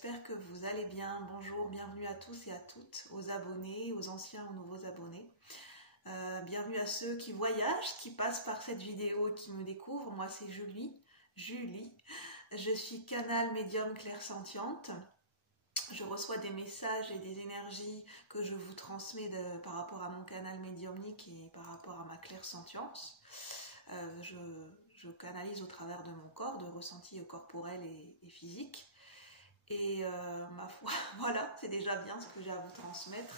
j'espère que vous allez bien. Bonjour, bienvenue à tous et à toutes, aux abonnés, aux anciens, aux nouveaux abonnés. Bienvenue à ceux qui voyagent, qui passent par cette vidéo et qui me découvrent. Moi c'est Julie, je suis canal médium clairsentiente. Je reçois des messages et des énergies que je vous transmets par rapport à mon canal médiumnique et par rapport à ma clairsentience. Je canalise au travers de mon corps, de ressentis corporels et physiques. Et ma foi, voilà, c'est déjà bien ce que j'ai à vous transmettre.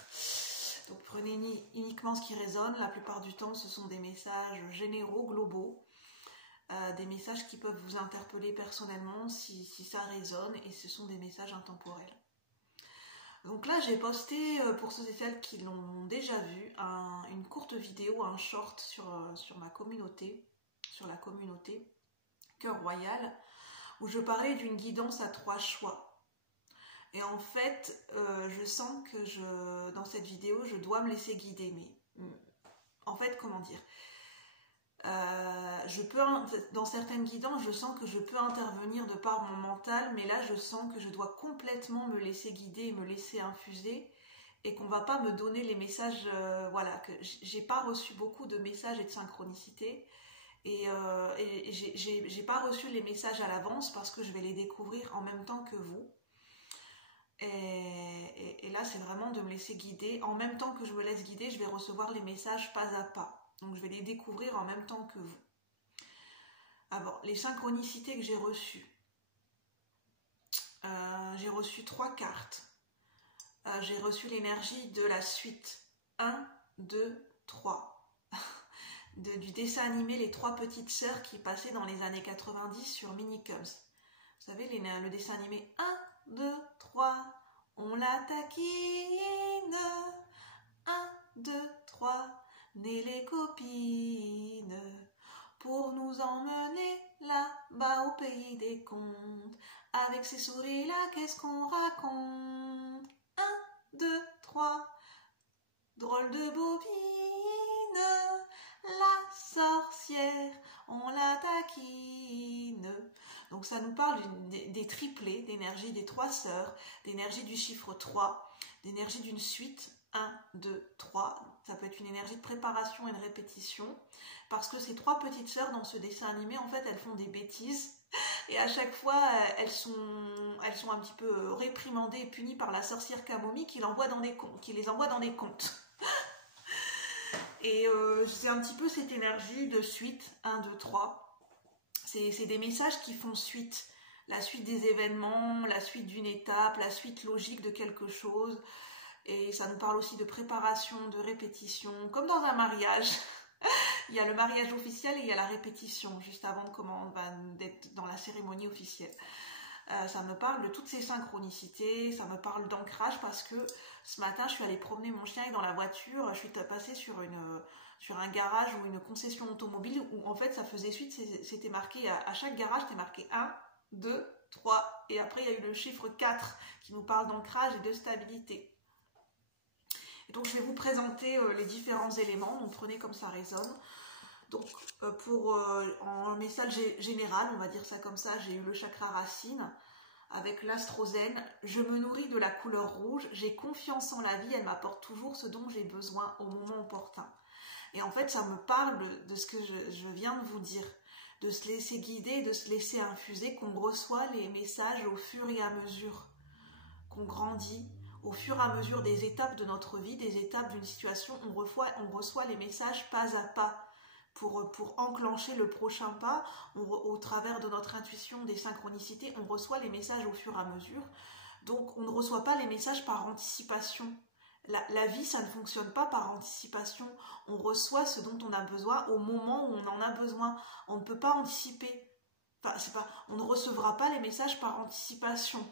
Donc prenez uniquement ce qui résonne. La plupart du temps, ce sont des messages généraux, globaux. Des messages qui peuvent vous interpeller personnellement si ça résonne, et ce sont des messages intemporels. Donc là, j'ai posté, pour ceux et celles qui l'ont déjà vu, une courte vidéo, un short sur ma communauté, sur la communauté Cœur Royal, où je parlais d'une guidance à 3 choix. Et en fait, je sens que dans cette vidéo, je dois me laisser guider. Mais en fait, comment dire, dans certaines guidances, je sens que je peux intervenir de par mon mental, mais là, je sens que je dois complètement me laisser guider et me laisser infuser, et qu'on va pas me donner les messages, voilà, que j'ai pas reçu beaucoup de messages et de synchronicité, et j'ai pas reçu les messages à l'avance parce que je vais les découvrir en même temps que vous. Et là, c'est vraiment de me laisser guider. En même temps que je me laisse guider, je vais recevoir les messages pas à pas. Donc, je vais les découvrir en même temps que vous. Alors, les synchronicités que j'ai reçues. J'ai reçu 3 cartes. J'ai reçu l'énergie de la suite. 1, 2, 3. Du dessin animé Les 3 petites sœurs qui passait dans les années 90 sur Minicums. Vous savez, le dessin animé 1, 2, 3, on la taquine. 1, 2, 3, nées les copines, pour nous emmener là-bas au pays des contes. Avec ces souris-là, qu'est-ce qu'on raconte? 1, 2, 3, drôle de bobine, la sorcière, on la taquine. Donc ça nous parle des triplés, d'énergie des 3 sœurs, d'énergie du chiffre 3, d'énergie d'une suite 1, 2, 3. Ça peut être une énergie de préparation et de répétition, parce que ces 3 petites sœurs dans ce dessin animé, en fait, elles font des bêtises, et à chaque fois, elles sont un petit peu réprimandées et punies par la sorcière Camomille qui les envoie dans des contes. Et c'est un petit peu cette énergie de suite 1, 2, 3. C'est des messages qui font suite, la suite des événements, la suite d'une étape, la suite logique de quelque chose. Et ça nous parle aussi de préparation, de répétition, comme dans un mariage. Il y a le mariage officiel et il y a la répétition, juste avant d'être dans la cérémonie officielle. Ça me parle de toutes ces synchronicités, ça me parle d'ancrage, parce que ce matin, je suis allée promener mon chien et dans la voiture, je suis passée sur un garage ou une concession automobile où en fait ça faisait suite, c'était marqué à chaque garage, c'était marqué 1, 2, 3, et après il y a eu le chiffre 4 qui nous parle d'ancrage et de stabilité. Et donc je vais vous présenter les différents éléments, donc prenez comme ça résonne. Donc en message général, on va dire ça comme ça, j'ai eu le chakra racine avec l'astrozène. Je me nourris de la couleur rouge, j'ai confiance en la vie, elle m'apporte toujours ce dont j'ai besoin au moment opportun. Et en fait, ça me parle de ce que je viens de vous dire, de se laisser guider, de se laisser infuser, qu'on reçoit les messages au fur et à mesure qu'on grandit, au fur et à mesure des étapes de notre vie, des étapes d'une situation, on reçoit les messages pas à pas. Pour enclencher le prochain pas, au travers de notre intuition, des synchronicités, on reçoit les messages au fur et à mesure. Donc on ne reçoit pas les messages par anticipation. La vie, ça ne fonctionne pas par anticipation. On reçoit ce dont on a besoin au moment où on en a besoin. On ne peut pas anticiper. On ne recevra pas les messages par anticipation.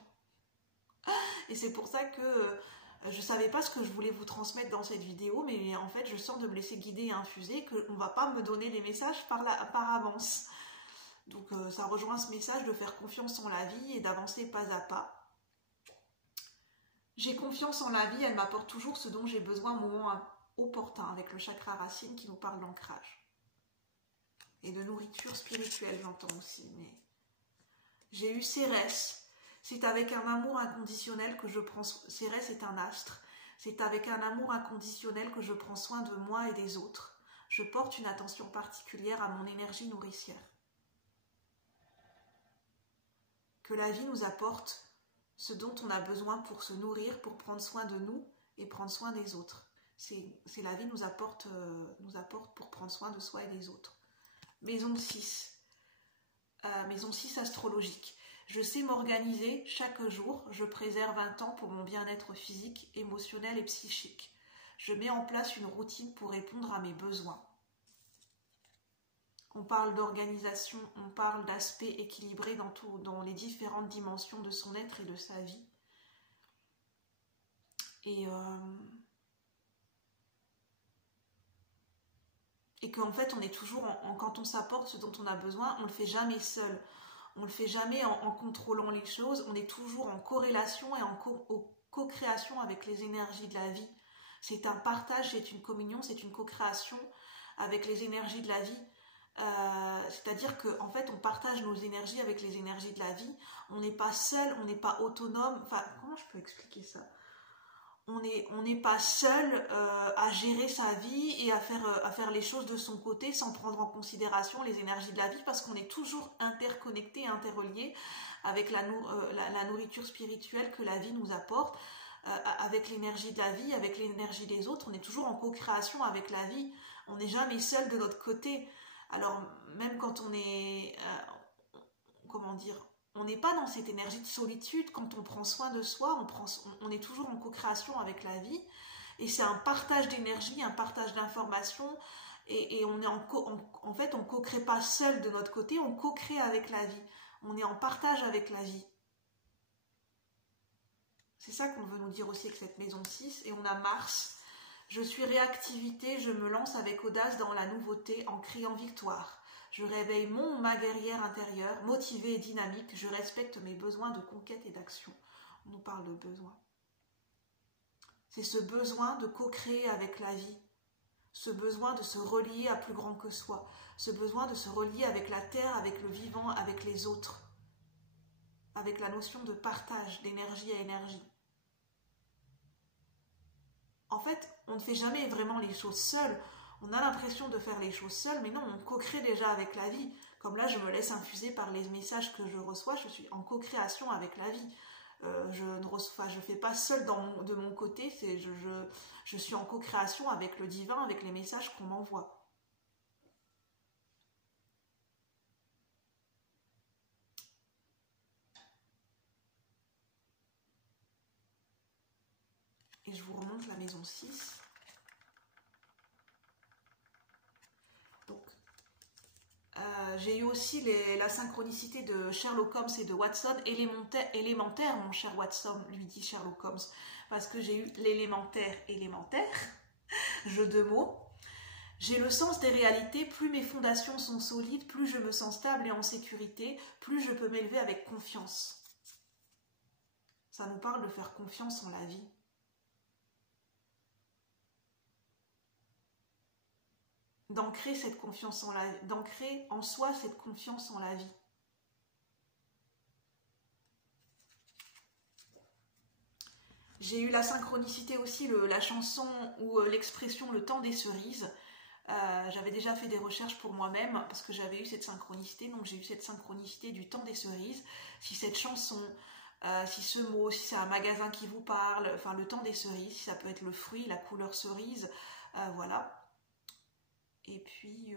Et c'est pour ça que je ne savais pas ce que je voulais vous transmettre dans cette vidéo, mais en fait, je sens de me laisser guider et infuser, qu'on ne va pas me donner les messages par avance. Donc, ça rejoint ce message de faire confiance en la vie et d'avancer pas à pas. J'ai confiance en la vie, elle m'apporte toujours ce dont j'ai besoin au moment opportun, avec le chakra racine qui nous parle d'ancrage. Et de nourriture spirituelle, j'entends aussi. Mais j'ai eu Cérès. C'est avec un amour inconditionnel que je prends soin. Cérès est un astre. C'est avec un amour inconditionnel que je prends soin de moi et des autres. Je porte une attention particulière à mon énergie nourricière. Que la vie nous apporte ce dont on a besoin pour se nourrir, pour prendre soin de nous et prendre soin des autres. C'est la vie nous apporte pour prendre soin de soi et des autres. Maison 6. Maison 6 astrologique. Je sais m'organiser chaque jour. Je préserve un temps pour mon bien-être physique, émotionnel et psychique. Je mets en place une routine pour répondre à mes besoins. On parle d'organisation, on parle d'aspect équilibré dans les différentes dimensions de son être et de sa vie. Et qu'en fait, on est toujours, quand on s'apporte ce dont on a besoin, on ne le fait jamais seul. On ne le fait jamais en contrôlant les choses. On est toujours en corrélation et en co-création avec les énergies de la vie. C'est un partage, c'est une communion, c'est une co-création avec les énergies de la vie. C'est-à-dire qu'en fait, on partage nos énergies avec les énergies de la vie. On n'est pas seul, on n'est pas autonome. Enfin, comment je peux expliquer ça ? On n'est pas seul à gérer sa vie et à faire les choses de son côté sans prendre en considération les énergies de la vie, parce qu'on est toujours interconnecté, interrelié avec la nourriture spirituelle que la vie nous apporte, avec l'énergie de la vie, avec l'énergie des autres. On est toujours en co-création avec la vie. On n'est jamais seul de notre côté. Alors, même quand on est... on n'est pas dans cette énergie de solitude. Quand on prend soin de soi, on est toujours en co-création avec la vie. Et c'est un partage d'énergie, un partage d'informations. Et on est en fait, on ne co-crée pas seul de notre côté, on co-crée avec la vie. On est en partage avec la vie. C'est ça qu'on veut nous dire aussi avec cette maison 6. Et on a Mars. Je suis réactivité, je me lance avec audace dans la nouveauté en criant victoire. Je réveille ma guerrière intérieure, motivée et dynamique. Je respecte mes besoins de conquête et d'action. On nous parle de besoin. C'est ce besoin de co-créer avec la vie. Ce besoin de se relier à plus grand que soi. Ce besoin de se relier avec la terre, avec le vivant, avec les autres. Avec la notion de partage, d'énergie à énergie. En fait, on ne fait jamais vraiment les choses seuls. On a l'impression de faire les choses seuls, mais non, on co-crée déjà avec la vie. Comme là, je me laisse infuser par les messages que je reçois, je suis en co-création avec la vie. Je ne fais pas seul de mon côté, je suis en co-création avec le divin, avec les messages qu'on m'envoie. Et je vous remonte la maison 6. Donc, j'ai eu aussi la synchronicité de Sherlock Holmes et de Watson. Élémentaire, mon cher Watson, lui dit Sherlock Holmes, parce que j'ai eu l'élémentaire, jeu de mots. J'ai le sens des réalités, plus mes fondations sont solides, plus je me sens stable et en sécurité, plus je peux m'élever avec confiance. Ça nous parle de faire confiance en la vie. D'ancrer cette confiance d'ancrer en soi cette confiance en la vie. J'ai eu la synchronicité aussi, la chanson ou l'expression le temps des cerises. J'avais déjà fait des recherches pour moi-même parce que j'avais eu cette synchronicité, donc j'ai eu cette synchronicité du temps des cerises. Si cette chanson, si ce mot, si c'est un magasin qui vous parle, enfin le temps des cerises, si ça peut être le fruit, la couleur cerise, voilà. Et puis,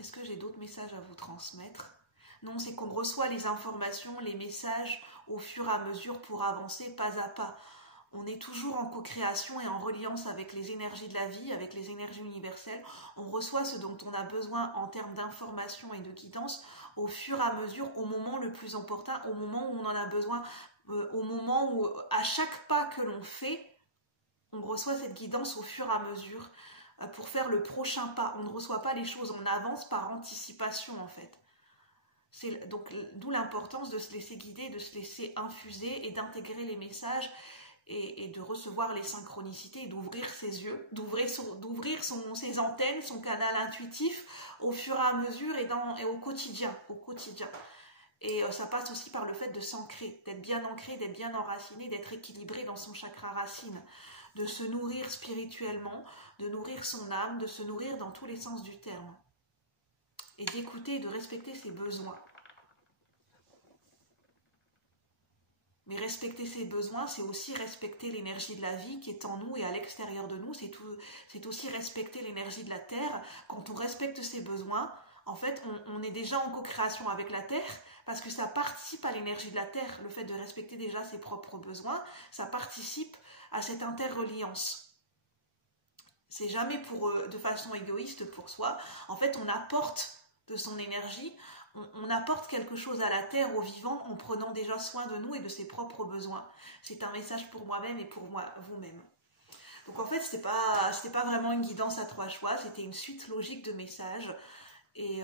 est-ce que j'ai d'autres messages à vous transmettre ? Non, c'est qu'on reçoit les informations, les messages au fur et à mesure pour avancer pas à pas. On est toujours en co-création et en reliance avec les énergies de la vie, avec les énergies universelles. On reçoit ce dont on a besoin en termes d'information et de guidance au fur et à mesure, au moment le plus opportun, au moment où on en a besoin, au moment où, à chaque pas que l'on fait, on reçoit cette guidance au fur et à mesure pour faire le prochain pas. On ne reçoit pas les choses en avance par anticipation en fait. Donc d'où l'importance de se laisser guider, de se laisser infuser et d'intégrer les messages et de recevoir les synchronicités et d'ouvrir ses yeux, d'ouvrir ses antennes, son canal intuitif au fur et à mesure et au quotidien. Et ça passe aussi par le fait de s'ancrer, d'être bien ancré, d'être bien enraciné, d'être équilibré dans son chakra racine, de se nourrir spirituellement, de nourrir son âme, de se nourrir dans tous les sens du terme. Et d'écouter et de respecter ses besoins. Mais respecter ses besoins, c'est aussi respecter l'énergie de la vie qui est en nous et à l'extérieur de nous. C'est aussi respecter l'énergie de la Terre. Quand on respecte ses besoins, en fait, on est déjà en co-création avec la Terre parce que ça participe à l'énergie de la Terre. Le fait de respecter déjà ses propres besoins, ça participe à cette interreliance. C'est jamais de façon égoïste pour soi. En fait, on apporte de son énergie, on apporte quelque chose à la terre, au vivant, en prenant déjà soin de nous et de ses propres besoins. C'est un message pour moi-même et pour vous-même. Donc en fait, c'était pas vraiment une guidance à 3 choix, c'était une suite logique de messages. Et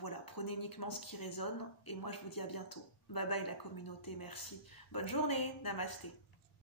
voilà, prenez uniquement ce qui résonne. Et moi, je vous dis à bientôt. Bye bye la communauté, merci. Bonne journée, namasté.